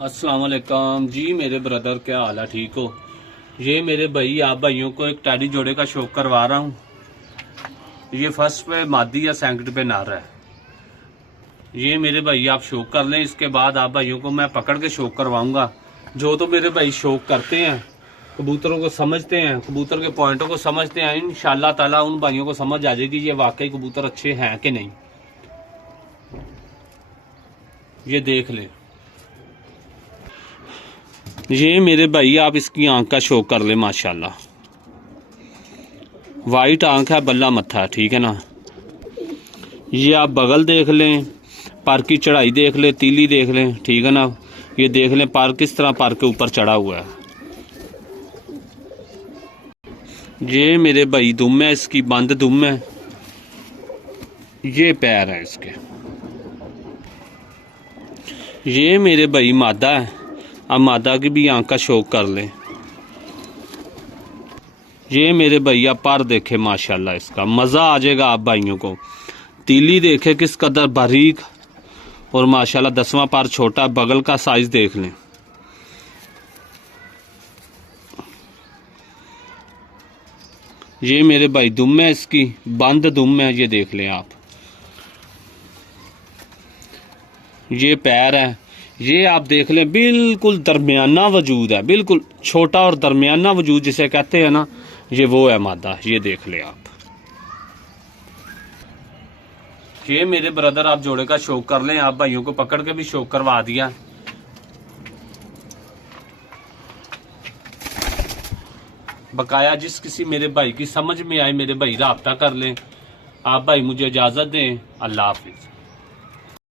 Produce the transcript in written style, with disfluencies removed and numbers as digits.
अस्सलाम वालेकुम जी मेरे ब्रदर, क्या हाल है? ठीक हो? ये मेरे भाई, आप भाइयों को एक टैडी जोड़े का शौक करवा रहा हूँ। ये फर्स्ट पे मादी या सेकंड पे नार है। ये मेरे भाई आप शौक कर लें, इसके बाद आप भाइयों को मैं पकड़ के शौक करवाऊंगा। जो तो मेरे भाई शौक करते हैं, कबूतरों को समझते हैं, कबूतर के पॉइंटों को समझते हैं, इंशाल्लाह ताला उन भाइयों को समझ आ जाएगी ये वाकई कबूतर अच्छे हैं कि नहीं। ये देख लें, ये मेरे भाई आप इसकी आंख का शौक कर ले। माशाल्लाह वाइट आंख है, बल्ला मत्था, ठीक है ना। ये आप बगल देख लें, पर की चढ़ाई देख लें, तीली देख लें, ठीक है ना। ये देख लें पर किस तरह पर के ऊपर चढ़ा हुआ है। ये मेरे भाई दुम है, इसकी बंद दुम है। ये पैर है इसके। ये मेरे भाई मादा है। अब मादा की भी आंख का शौक कर लें। ये मेरे भैया पर देखे, माशाल्लाह इसका मज़ा आ जाएगा आप भाइयों को। तीली देखे किस कदर बारीक, और माशाल्लाह 10वां पर छोटा, बगल का साइज देख लें। ये मेरे भाई दुम है, इसकी बंद दुम है, ये देख लें आप। ये पैर है, ये आप देख लें बिल्कुल दरमियाना वजूद है, बिल्कुल छोटा और दरमियाना वजूद जिसे कहते हैं ना, ये वो है मादा। ये देख लें आप। ये मेरे ब्रदर आप जोड़े का शौक कर लें, आप भाइयों को पकड़ के भी शौक करवा दिया। बकाया जिस किसी मेरे भाई की समझ में आए मेरे भाई राब्ता कर लें। आप भाई मुझे इजाजत दें। अल्लाह हाफिज।